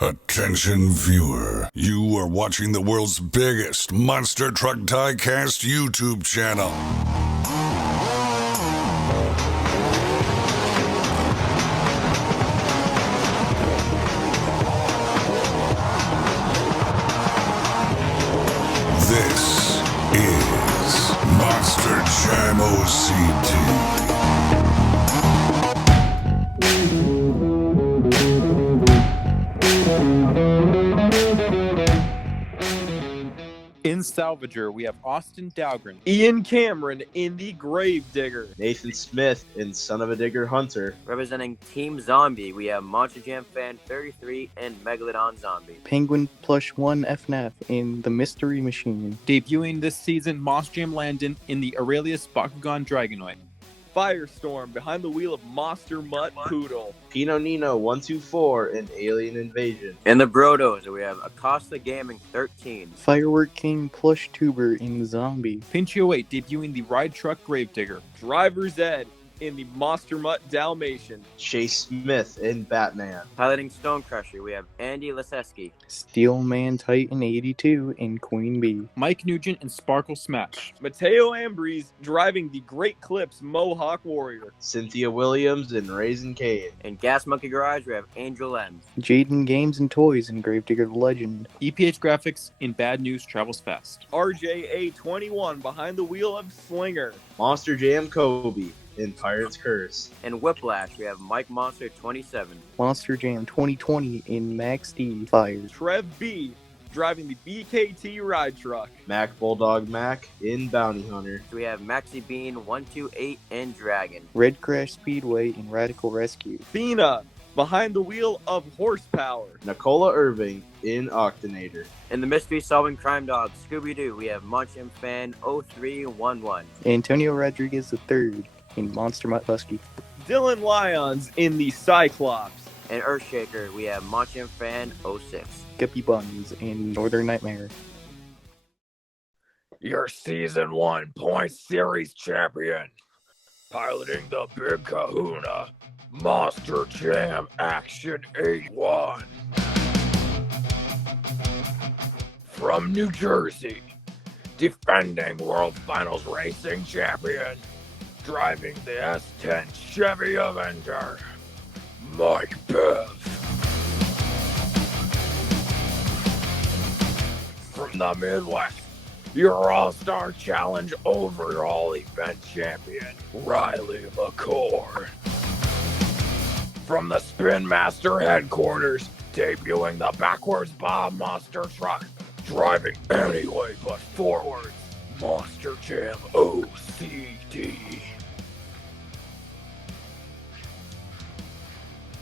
Attention viewer, you are watching the world's biggest monster truck diecast YouTube channel. This is Monster Jam OCT. In Salvager, we have Austin Dahlgren, Ian Cameron in the Gravedigger, Nathan Smith in Son of a Digger Hunter. Representing Team Zombie, we have MONSTERJAMFANOG and MEGALODON Zombie. Penguin Plush 1 FNAF in The Mystery Machine. Debuting this season, MONSTERJAM Landon in the Aurelius Bakugan Dragonoid. Firestorm behind the wheel of Monster MUTT Poodle. Pino Nino 124 in Alien Invasion. In the Brodos, we have Acosta Gaming 13. Firework King PLUSHTUBER in Zombie. Pinchio 8 debuting the Ride Truck Gravedigger. Driver's Ed in the Monster MUTT Dalmatian. Chase Smith in Batman. Piloting Stonecrusher, we have Andy Leseski. Steelman Titan 82 in Queen Bee. Mike Nugent in Sparkle Smash. Mateo AMBRIZ driving the Great Clips Mohawk Warrior. Cynthia Williams in Raisin Cane. In Gas Monkey Garage, we have Angel M. JAYDEN Games and Toys in Gravedigger the Legend. EPH Graphics in Bad News Travels Fast. RJA21 behind the wheel of Slinger. Monster Jam Kobe in Pirate's Curse. In Whiplash, we have Mike Monster 27. Monster Jam 2020 in Max D Fires. Trev B driving the BKT Ride Truck. Mac Bulldog Mac in Bounty Hunter. We have Maxi Bean 128 and Dragon. Red Crash Speedway in Radical Rescue. Thena behind the wheel of Horsepower. Nicola Irving in Octonator. In the Mystery Solving Crime Dog Scooby-Doo, we have MONSTERJAMFAN 0311. Antonio Rodriguez III in Monster MUTT Husky. Dylan Lyons in the Cyclops. In Earthshaker, we have MONSTERJAMFAN 06. Guppy Buns in Northern Nightmare. Your Season 1 Point Series champion, piloting the Big Kahuna, Monster Jam Action 81. From New Jersey, defending World Finals Racing champion, driving the S10 Chevy Avenger, Mike Bev. From the Midwest, your All-Star Challenge overall event champion, Riley McCord. From the Spin Master headquarters, debuting the Backwards Bob Monster Truck, driving anyway but forwards, Monster Jam OCT.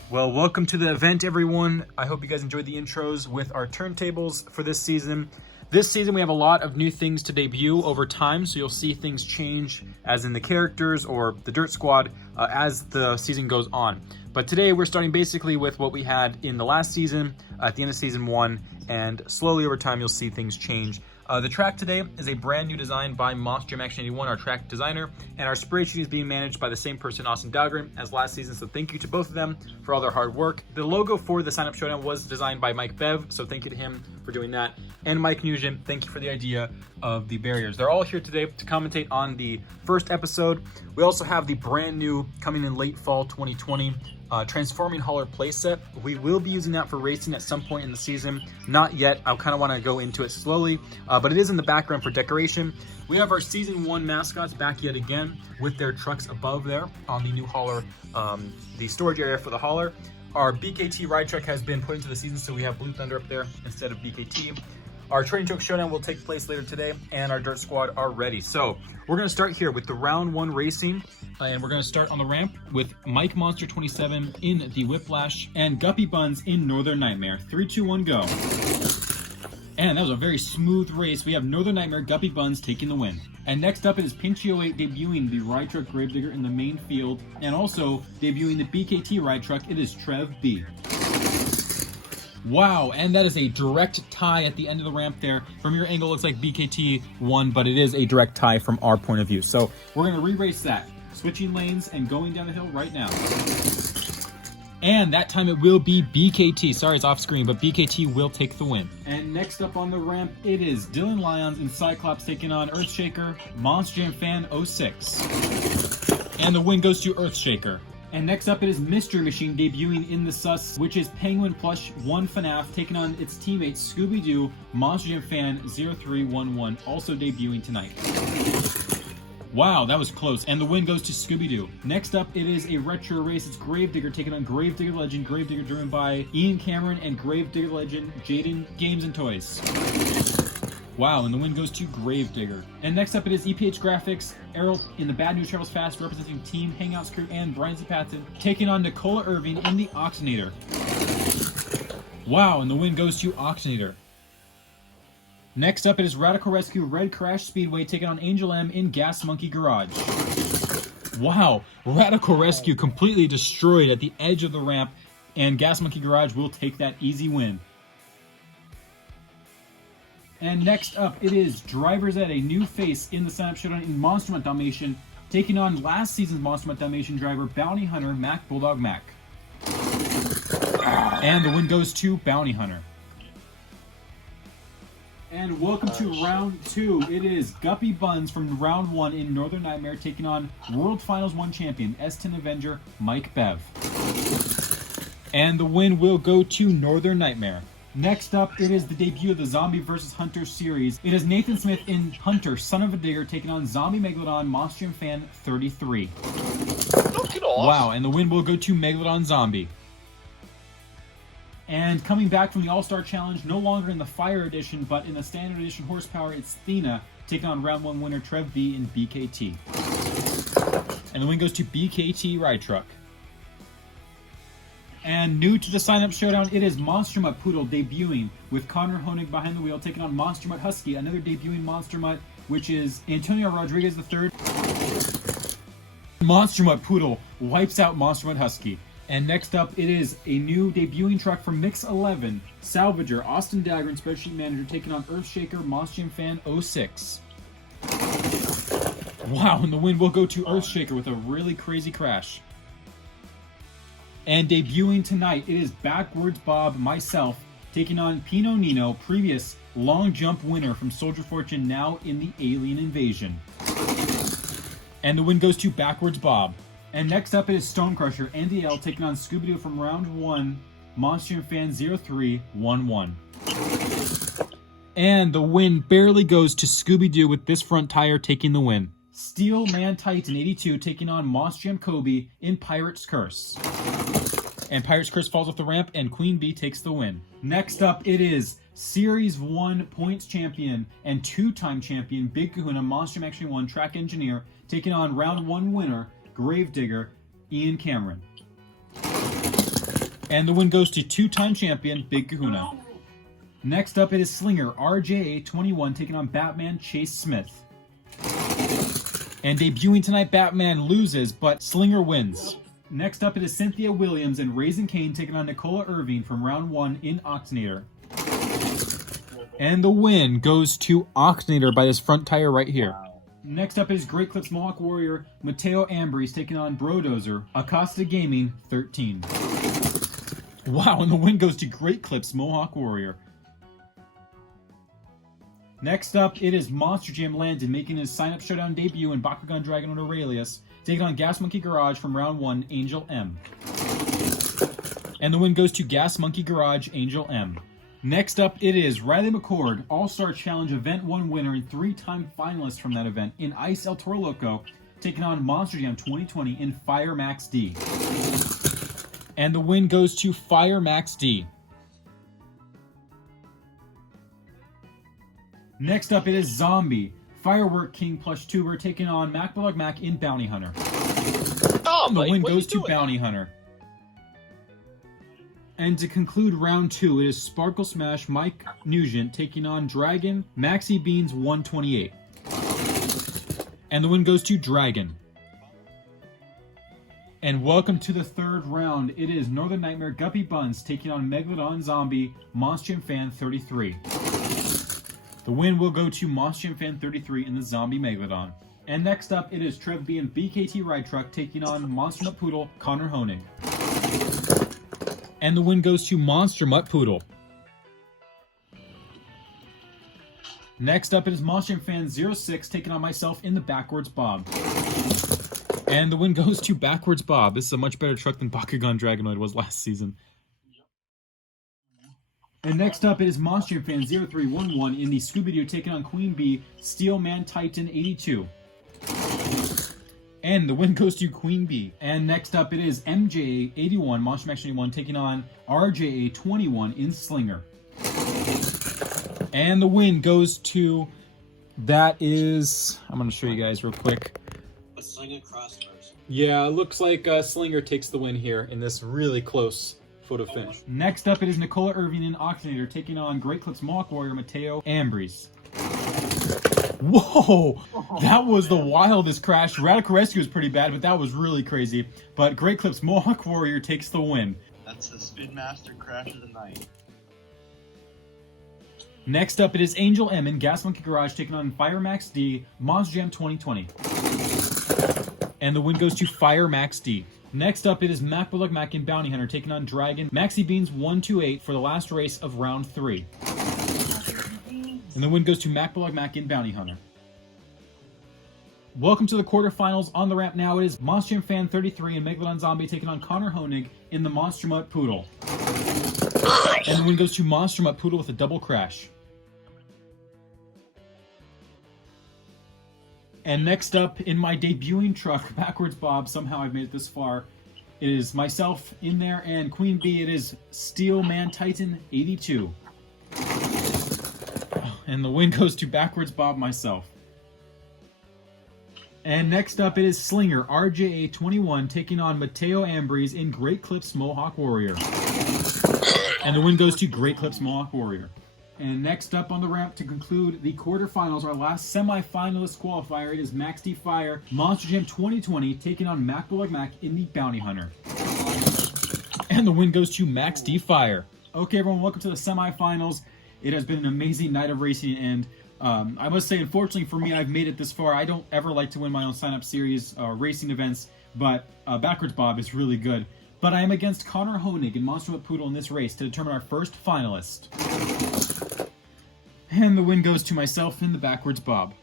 Well, welcome to the event, everyone. I hope you guys enjoyed the intros with our turntables for this season. This season, we have a lot of new things to debut over time, so you'll see things change as in the characters or the Dirt Squad as the season goes on. But today, we're starting basically with what we had in the last season, at the end of Season 1, and slowly over time, you'll see things change. The track today is a brand new design by Monster Jam Action 81, our track designer, and our spreadsheet is being managed by the same person, Austin Dahlgren, as last season, so thank you to both of them for all their hard work. The logo for the Sign Up Showdown was designed by Mike Bev, so thank you to him for doing that. And Mike Nugent, thank you for the idea of the barriers. They're all here today to commentate on the first episode. We also have the brand new, coming in late fall 2020, Transforming Hauler playset. We will be using that for racing at some point in the season. Not yet. I kind of want to go into it slowly, but it is in the background for decoration. We have our Season 1 mascots back yet again with their trucks above there on the new hauler, the storage area for the hauler. Our BKT ride truck has been put into the season, so we have Blue Thunder up there instead of BKT. Our Training Truck Showdown will take place later today, and our Dirt Squad are ready. So we're going to start here with the Round 1 racing, and we're going to start on the ramp with Mike Monster 27 in the Whiplash and Guppy Buns in Northern Nightmare. 3, 2, 1, go. And that was a very smooth race. We have Northern Nightmare, Guppy Buns taking the win. And next up, it is Pinchio 8 debuting the Ride Truck Gravedigger in the main field, and also debuting the BKT Ride Truck, it is Trev B. Wow, and that is a direct tie at the end of the ramp there. From your angle, it looks like BKT won, but it is a direct tie from our point of view. So we're going to re-race that. Switching lanes and going down the hill right now. And that time it will be BKT. Sorry, it's off screen, but BKT will take the win. And next up on the ramp, it is Dylan Lyons and Cyclops taking on Earthshaker, Monster Jam Fan 06. And the win goes to Earthshaker. And next up, it is Mystery Machine debuting in the sus, which is Penguin Plush 1 FNAF taking on its teammate Scooby-Doo, Monster Jam Fan 0311, also debuting tonight. Wow, that was close. And the win goes to Scooby-Doo. Next up, it is a retro race. It's Gravedigger taking on Gravedigger Legend. Gravedigger driven by Ian Cameron and Gravedigger Legend, JAYDEN Games and Toys. Wow, and the win goes to Gravedigger. And next up, it is EPH Graphics, Errol in the Bad News Travels Fast, representing Team Hangouts Crew, and Brian Zapatan taking on Nicola Irving in the Octinator. Wow, and the win goes to Octinator. Next up, it is Radical Rescue Red Crash Speedway taking on Angel M in Gas Monkey Garage. Wow, Radical Rescue completely destroyed at the edge of the ramp, and Gas Monkey Garage will take that easy win. And next up, it is Drivers Ed, a new face in the sign-up showdown in Monster MUTT Dalmatian, taking on last season's Monster MUTT Dalmatian driver, Bounty Hunter Mac Bulldog Mac. And the win goes to Bounty Hunter. And welcome to round 2. It is Guppy Buns from round 1 in Northern Nightmare taking on World Finals 1 champion, S10 Avenger, Mike Bev. And the win will go to Northern Nightmare. Next up, it is the debut of the Zombie vs. Hunter series. It is Nathan Smith in Hunter, Son of a Digger, taking on Zombie Megalodon, Monster Jam Fan 33. Knock it off. Wow, and the win will go to Megalodon Zombie. And coming back from the All-Star Challenge, no longer in the Fire Edition, but in the Standard Edition Horsepower, it's Thena, taking on Round 1 winner Trev B in BKT. And the win goes to BKT Ride Truck. And new to the sign-up showdown, it is Monster MUTT Poodle debuting with Connor Honig behind the wheel, taking on Monster MUTT Husky, another debuting Monster MUTT, which is Antonio Rodriguez III. Monster MUTT Poodle wipes out Monster MUTT Husky. And next up, it is a new debuting truck from Mix 11, Salvager, Austin Dahlgren, Spreadsheet Manager, taking on Earthshaker, Monster Jam Fan 06. Wow, and the win will go to Earthshaker with a really crazy crash. And debuting tonight, it is Backwards Bob, myself, taking on Pino Nino, previous long jump winner from Soldier Fortune, now in the Alien Invasion. And the win goes to Backwards Bob. And next up, it is Stonecrusher, NDL, taking on Scooby-Doo from round 1, Monster Jam Fan 0311. And the win barely goes to Scooby-Doo with this front tire taking the win. Steel Man Titan 82 taking on Monster Jam Kobe in Pirate's Curse. And Pirate's Curse falls off the ramp and Queen Bee takes the win. Next up, it is Series 1 points champion and 2-time champion Big Kahuna, Monster Jam Action 1 track engineer, taking on round 1 winner Gravedigger, Ian Cameron. And the win goes to 2-time champion Big Kahuna. Next up, it is Slinger, RJA21, taking on Batman Chase Smith. And debuting tonight, Batman loses, but Slinger wins. Next up, it is Cynthia Williams and Raisin Kane taking on Nicola Irving from round 1 in Octinator. And the win goes to Octinator by this front tire right here. Next up is Great Clips Mohawk Warrior, Mateo AMBRIZ taking on Brodozer, Acosta Gaming 13. Wow, and the win goes to Great Clips Mohawk Warrior. Next up, it is Monster Jam Landon making his sign-up showdown debut in Bakugan Dragon Aurelius, taking on Gas Monkey Garage from round 1, Angel M. And the win goes to Gas Monkey Garage, Angel M. Next up, it is Riley McCord, All-Star Challenge Event 1 winner and 3-time finalist from that event in Ice El Toro Loco, taking on Monster Jam 2020 in Fire Max D. And the win goes to Fire Max D. Next up, it is Zombie, Firework King PLUSHTUBER taking on Mac Bulldog Mac in Bounty Hunter. Oh, And the Mike, win what goes you to doing? Bounty Hunter. And to conclude round 2, it is Sparkle Smash Mike Nugent taking on Dragon Maxi Beans 128. And the win goes to Dragon. And welcome to the third round. It is Northern Nightmare Guppy Buns taking on Megalodon Zombie Monster Jam Fan 33. The win will go to Monster Jam Fan 33 in the Zombie Megalodon. And next up, it is Trev B and BKT Ride Truck taking on Monster MUTT Poodle Connor Honig. And the win goes to Monster Mutt Poodle. Next up, it is Monster Jam Fan 06 taking on myself in the Backwards Bob. And the win goes to Backwards Bob. This is a much better truck than Bakugan Dragonoid was last season. And next up, it is Monster Jam Fan 0311 in the Scooby-Doo taking on Queen Bee, Steel Man Titan 82. And the win goes to Queen Bee. And next up, it is MJ81, Monster Max 81, taking on RJA21 in Slinger. And the win goes to, that is, I'm going to show you guys real quick. A Slinger crossbars. Yeah, it looks like Slinger takes the win here in this really close photo finish. Next up, it is Nicola Irving in Ocd'S taking on Great Clips Mohawk Warrior Mateo AMBRIZ. Whoa! That was the wildest crash. Radical Rescue was pretty bad, but that was really crazy. But Great Clips Mohawk Warrior takes the win. That's the Speedmaster crash of the night. Next up, it is Angel M in Gas Monkey Garage taking on Fire Max D, Monster Jam 2020. And the win goes to Fire Max D. Next up, it is Mac Bullock Mac in Bounty Hunter taking on Dragon Maxi Beans 128 for the last race of round 3. And the win goes to Mac Bullock Mac in Bounty Hunter. Welcome to the quarterfinals. On the ramp now, it is Monster Jam Fan 33 and Megalodon Zombie taking on Connor Honig in the Monster Mutt Poodle. And the win goes to Monster Mutt Poodle with a double crash. And next up, in my debuting truck, Backwards Bob, somehow I've made it this far, it is myself in there, and Queen Bee, it is Steel Man Titan 82. And the win goes to Backwards Bob myself. And next up, it is Slinger, RJA21, taking on Mateo AMBRIZ in Great Clips Mohawk Warrior. And the win goes to Great Clips Mohawk Warrior. And next up on the ramp to conclude the quarterfinals, our last semi-finalist qualifier, it is Max D Fire, Monster Jam 2020, taking on Mac Bullock Mac in the Bounty Hunter. And the win goes to Max D Fire. Okay, everyone, welcome to the semi-finals. It has been an amazing night of racing, and I must say, unfortunately for me, I've made it this far. I don't ever like to win my own sign-up series or racing events, but Backwards Bob is really good. But I am against Connor Honig and Monster Mutt Poodle in this race to determine our first finalist. And the win goes to myself in the Backwards Bob.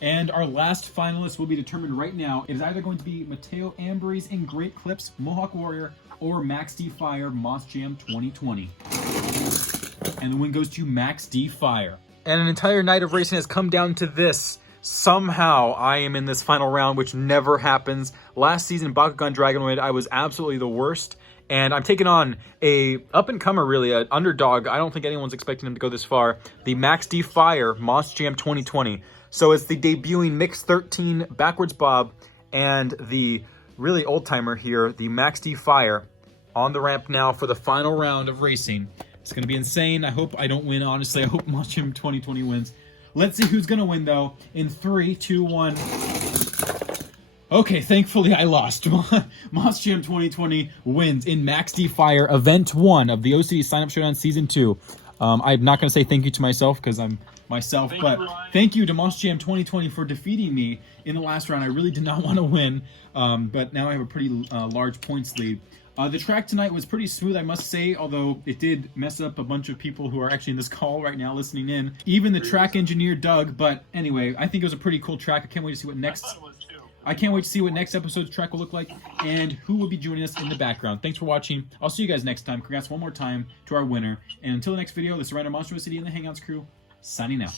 And our last finalist will be determined right now. It is either going to be Mateo AMBRIZ in Great Clips Mohawk Warrior or Max D Fire Monster Jam 2020. And the win goes to Max D Fire. And an entire night of racing has come down to this. Somehow I am in this final round, which never happens. Last season, Bakugan Dragonoid, I was absolutely the worst. And I'm taking on a up-and-comer, really, an underdog. I don't think anyone's expecting him to go this far. The Max D Fire Monster Jam 2020. So it's the debuting Mix 13 Backwards Bob and the really old-timer here, the Max D Fire, on the ramp now for the final round of racing. It's going to be insane. I hope I don't win, honestly. I hope Monster Jam 2020 wins. Let's see who's going to win, though. In 3, 2, 1... Okay, thankfully I lost. Monster Jam 2020 wins in Max D Fire Event 1 of the OCD Sign Up Showdown Season 2. I'm not going to say thank you to myself because I'm myself, but thank you to Monster Jam 2020 for defeating me in the last round. I really did not want to win, but now I have a pretty large points lead. The track tonight was pretty smooth, I must say, although it did mess up a bunch of people who are actually in this call right now listening in. Even the track engineer, Doug, but anyway, I think it was a pretty cool track. I can't wait to see what next... I can't wait to see what next episode's track will look like and who will be joining us in the background. Thanks for watching. I'll see you guys next time. Congrats one more time to our winner. And until the next video, this is Random Monster City and the Hangouts crew, signing out.